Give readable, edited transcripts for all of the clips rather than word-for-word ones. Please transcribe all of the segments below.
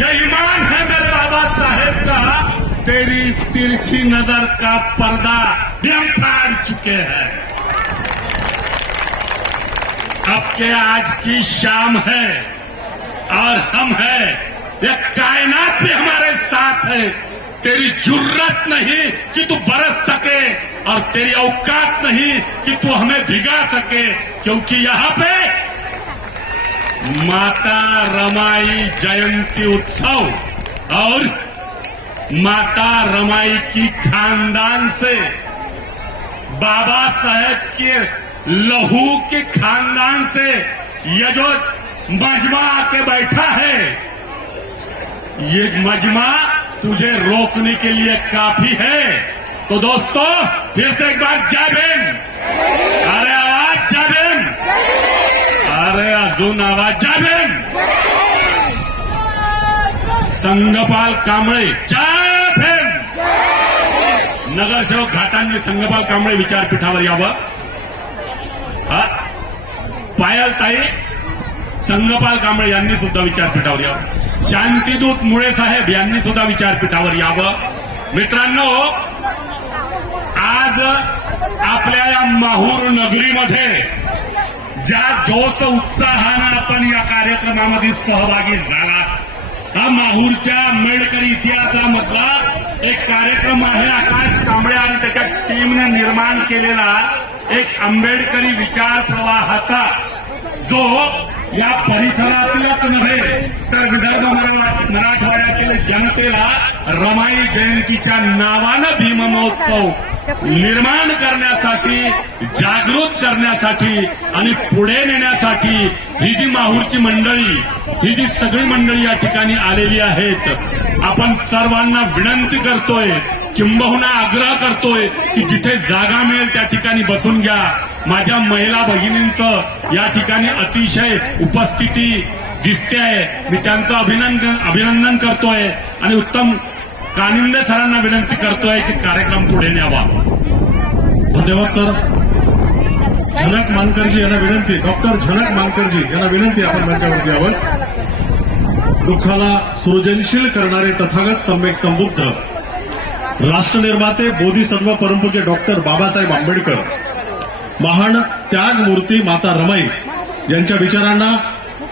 ये ईमान है मेरे बाबा साहेब का, तेरी तिरछी नजर का पर्दा भी हम फाड़ चुके हैं। अब के आज की शाम है और हम हैं, ये कायनात भी हमारे साथ है। तेरी जुर्रत नहीं कि तू बरस सके और तेरी औकात नहीं कि तू हमें भिगा सके, क्योंकि यहां पे माता रमाई जयंती उत्सव और माता रमाई की खानदान से, बाबा साहेब के लहू के खानदान से ये जो मजमा आके बैठा है, ये मजमा तुझे रोकने के लिए काफी है। तो दोस्तों फिर से एक बार जय भीम। अरे आवाज जय भीम, अरे अजून आवाज जय भीम। संगपाल कांबळे जय भीम। नगरसेवक घाटांनी संगपाल कांबळे विचारपीठावर यावं। पायलताई संगपाल कांबळे यांनी सुद्धा विचारपीठावर यावं। शांतीदूत मुळे साहेब यांनी सुद्धा विचारपीठावर यावं। मित्रांनो, आज आपल्या या माहूर नगरीमध्ये ज्या जोश उत्साहानं आपण या कार्यक्रमामध्ये सहभागी झालात, हा माहूरच्या आंबेडकरी इतिहासामधला एक कार्यक्रम आहे। आकाश कांबळे आणि त्याच्या टीमने निर्माण केलेला एक आंबेडकरी विचार प्रवाहाचा, जो या परिसरातीलच नव्हे तर विदर्भ मराठवाड्यातील जनतेला रमाई जयंतीच्या नावानं भीम महोत्सव निर्माण करण्यासाठी, जागृत करण्यासाठी आणि पुढे नेण्यासाठी ही जी माहूरची मंडळी, ही जी सगळी मंडळी या ठिकाणी आलेली आहेत, आपण सर्वांना विनंती करतोय, किंबहुना आग्रह करतोय की जिथे जागा मिळेल त्या ठिकाणी बसून घ्या। माझ्या महिला भगिनींचं या ठिकाणी अतिशय उपस्थिती दिसते आहे, मी त्यांचं अभिनंदन करतोय आणि उत्तम कानिंदे सरांना विनंती करतोय की कार्यक्रम पुढे न्यावा। धन्यवाद सर। झनक मानकरजी यांना विनंती, डॉक्टर झनक मानकरजी यांना विनंती, आपण मंचावरती यावं। दुःखाला सृजनशील करणारे तथागत सम्यक संबुद्ध राष्ट्रनिर्माते बोधिसत्व परमपूज्य डॉक्टर बाबासाहेब आंबेडकर, महान त्याग मूर्ती माता रमाई यांच्या विचारांना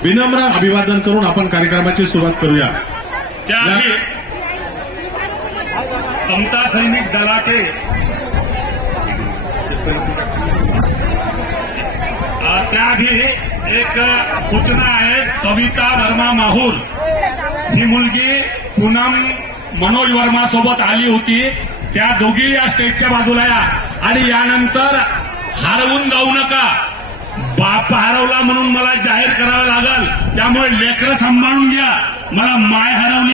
विनम्र अभिवादन करून आपण कार्यक्रमाची सुरुवात करूया। त्याआधी समता सैनिक दलाचे त्याआधी एक सूचना आहे। कविता वर्मा माहूर ही मुलगी पूनम मनोज वर्मा सोबत आली होती, त्या दोघी या स्टेजच्या बाजूला या आणि यानंतर हरवून जाऊ नका। बाप हरवला म्हणून मला जाहीर करावं लागल, त्यामुळे लेकरं सांभाळून घ्या। मला माय हरवली